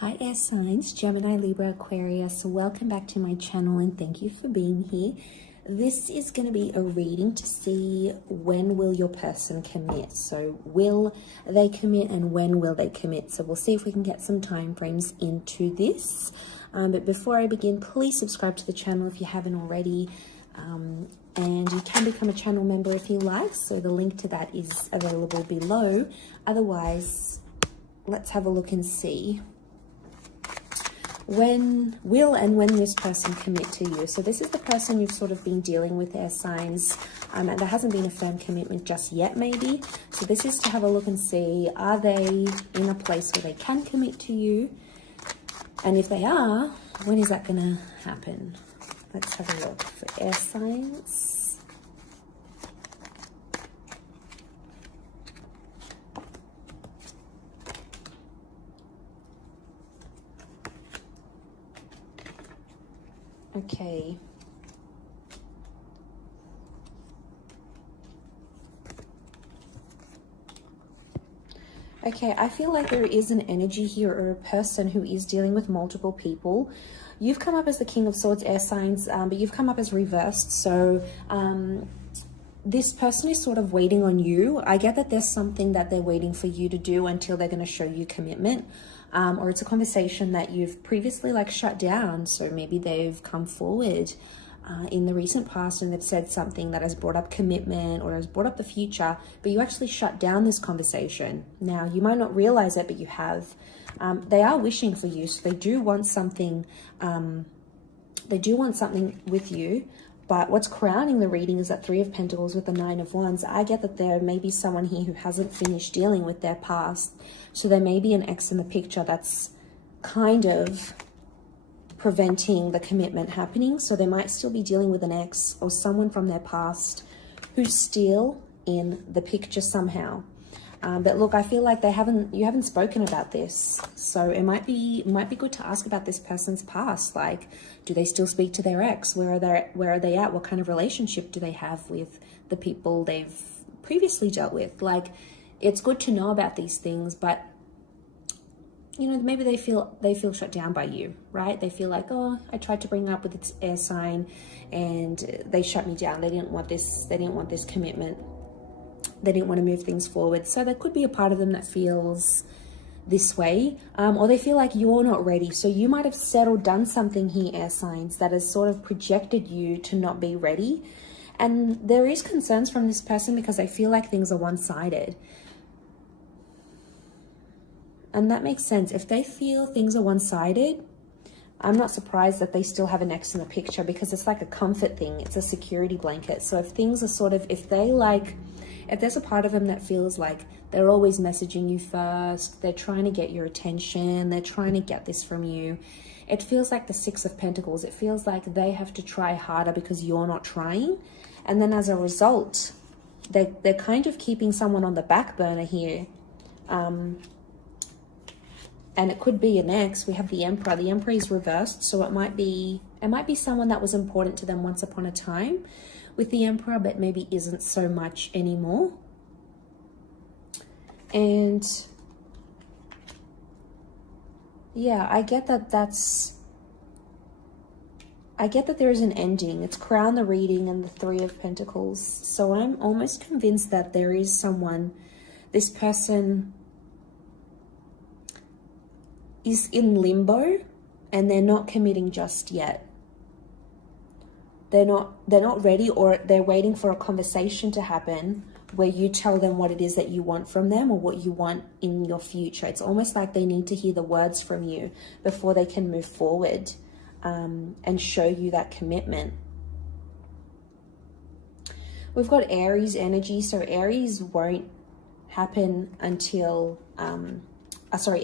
Hi air signs, Gemini, Libra, Aquarius. Welcome back to my channel and thank you for being here. This is going to be a reading to see when will your person commit. So will they commit and when will they commit? So we'll see if we can get some time frames into this. But before I begin, please subscribe to the channel if you haven't already. And you can become a channel member if you like. So the link to that is available below. Otherwise, let's have a look and see when this person commit to you. So this is the person you've sort of been dealing with, air signs, and there hasn't been a firm commitment just yet maybe. So this is to have a look and see, are they in a place where they can commit to you? And if they are, when is that going to happen? Let's have a look for air signs. Okay. Okay, I feel like there is an energy here or a person who is dealing with multiple people. You've come up as the King of Swords, air signs, but you've come up as reversed. So this person is sort of waiting on you. I get that there's something that they're waiting for you to do until they're going to show you commitment. Or it's a conversation that you've previously like shut down. So maybe they've come forward in the recent past and they've said something that has brought up commitment or has brought up the future, but you actually shut down this conversation. Now, you might not realize it, but you have. They are wishing for you. So they do want something. They do want something with you. But what's crowning the reading is that Three of Pentacles with the Nine of Wands. I get that there may be someone here who hasn't finished dealing with their past. So there may be an ex in the picture that's kind of preventing the commitment happening. So they might still be dealing with an ex or someone from their past who's still in the picture somehow. But look, I feel like you haven't spoken about this. So it might be good to ask about this person's past. Like, do they still speak to their ex? Where are they at? What kind of relationship do they have with the people they've previously dealt with? Like, it's good to know about these things, but you know, maybe they feel shut down by you, right? They feel like, oh, I tried to bring up with its air sign and they shut me down. They didn't want this commitment. They didn't want to move things forward. So there could be a part of them that feels this way, or they feel like you're not ready. So you might have said or done something here, air signs, that has sort of projected you to not be ready. And there is concerns from this person because they feel like things are one-sided. And that makes sense. If they feel things are one-sided, I'm not surprised that they still have an ex in the picture, because it's like a comfort thing. It's a security blanket. So if things are sort of, if there's a part of them that feels like they're always messaging you first, they're trying to get your attention, they're trying to get this from you, it feels like the Six of Pentacles. It feels like they have to try harder because you're not trying. And then as a result, they're kind of keeping someone on the back burner here. And it could be an ex. We have the Emperor. The Emperor is reversed, so it might be someone that was important to them once upon a time with the Emperor, but maybe isn't so much anymore. And yeah, I get that there is an ending. It's crown the reading and the Three of Pentacles. So I'm almost convinced that there is someone, this person is in limbo and they're not committing just yet. They're not ready, or they're waiting for a conversation to happen where you tell them what it is that you want from them or what you want in your future. It's almost like they need to hear the words from you before they can move forward and show you that commitment. We've got Aries energy. So Aries won't happen until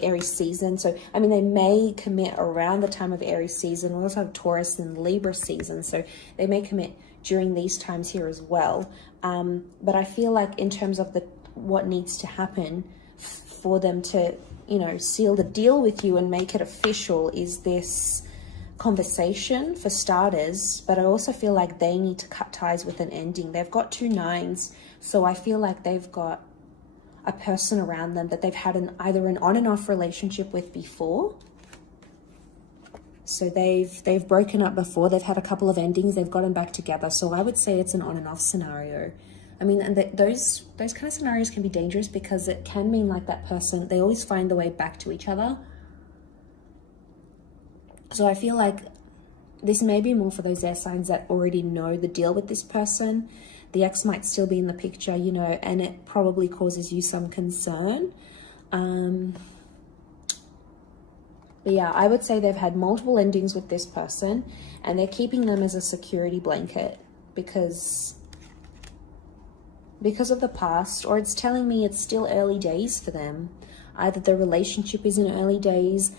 Aries season. So I mean, they may commit around the time of Aries season. We also have Taurus and Libra season, so they may commit during these times here as well. But I feel like in terms of what needs to happen for them to, you know, seal the deal with you and make it official is this conversation for starters. But I also feel like they need to cut ties with an ending. They've got 2 9s, so I feel like they've got a person around them that they've had either an on and off relationship with before, So they've broken up before. They've had a couple of endings. They've gotten back together. So I would say it's an on and off scenario. I mean, and those kind of scenarios can be dangerous because it can mean like that person, they always find the way back to each other. So I feel like this may be more for those air signs that already know the deal with this person. The ex might still be in the picture, you know, and it probably causes you some concern. But yeah, I would say they've had multiple endings with this person and they're keeping them as a security blanket because of the past, or it's telling me it's still early days for them. Either the relationship is in early days,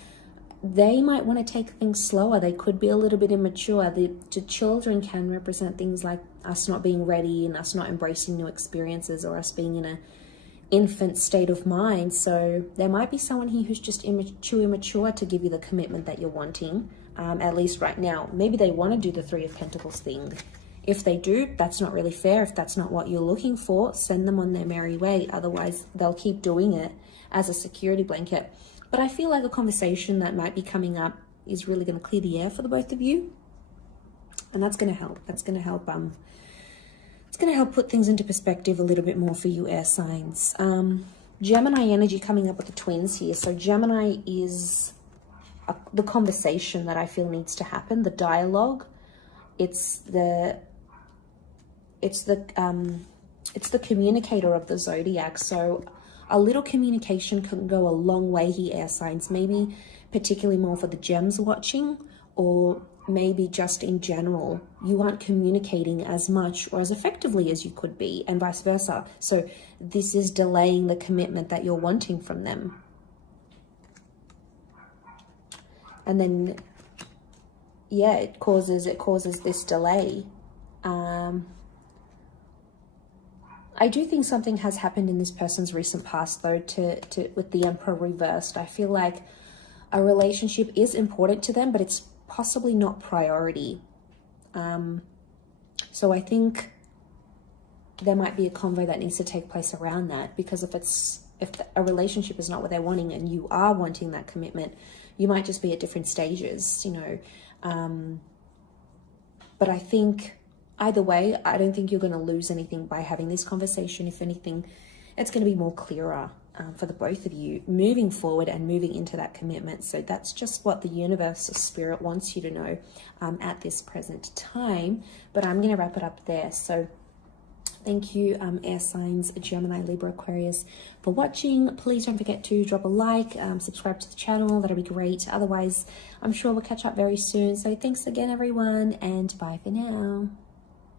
they might want to take things slower. They could be a little bit immature. The children can represent things like us not being ready and us not embracing new experiences, or us being in a infant state of mind. So there might be someone here who's just immature to give you the commitment that you're wanting, at least right now. Maybe they want to do the Three of Pentacles thing. If they do, that's not really fair. If that's not what you're looking for, send them on their merry way. Otherwise, they'll keep doing it as a security blanket. But I feel like a conversation that might be coming up is really going to clear the air for the both of you. And that's going to help. That's going to help. It's going to help put things into perspective a little bit more for you air signs. Gemini energy coming up with the twins here. So Gemini is the conversation that I feel needs to happen, the dialogue. It's the communicator of the zodiac. So a little communication can go a long way here, air signs. Maybe particularly more for the gems watching, or maybe just in general, you aren't communicating as much or as effectively as you could be, and vice versa. So this is delaying the commitment that you're wanting from them. And then, yeah, it causes this delay. I do think something has happened in this person's recent past, though, with the Emperor reversed. I feel like a relationship is important to them, but it's possibly not priority. So I think there might be a convo that needs to take place around that, because if a relationship is not what they're wanting and you are wanting that commitment, you might just be at different stages, you know. But I think either way, I don't think you're going to lose anything by having this conversation. If anything, it's going to be more clearer for the both of you moving forward and moving into that commitment. So that's just what the universe or spirit wants you to know at this present time. But I'm going to wrap it up there. So thank you, air signs, Gemini, Libra, Aquarius, for watching. Please don't forget to drop a like, subscribe to the channel. That'll be great. Otherwise, I'm sure we'll catch up very soon. So thanks again, everyone, and bye for now.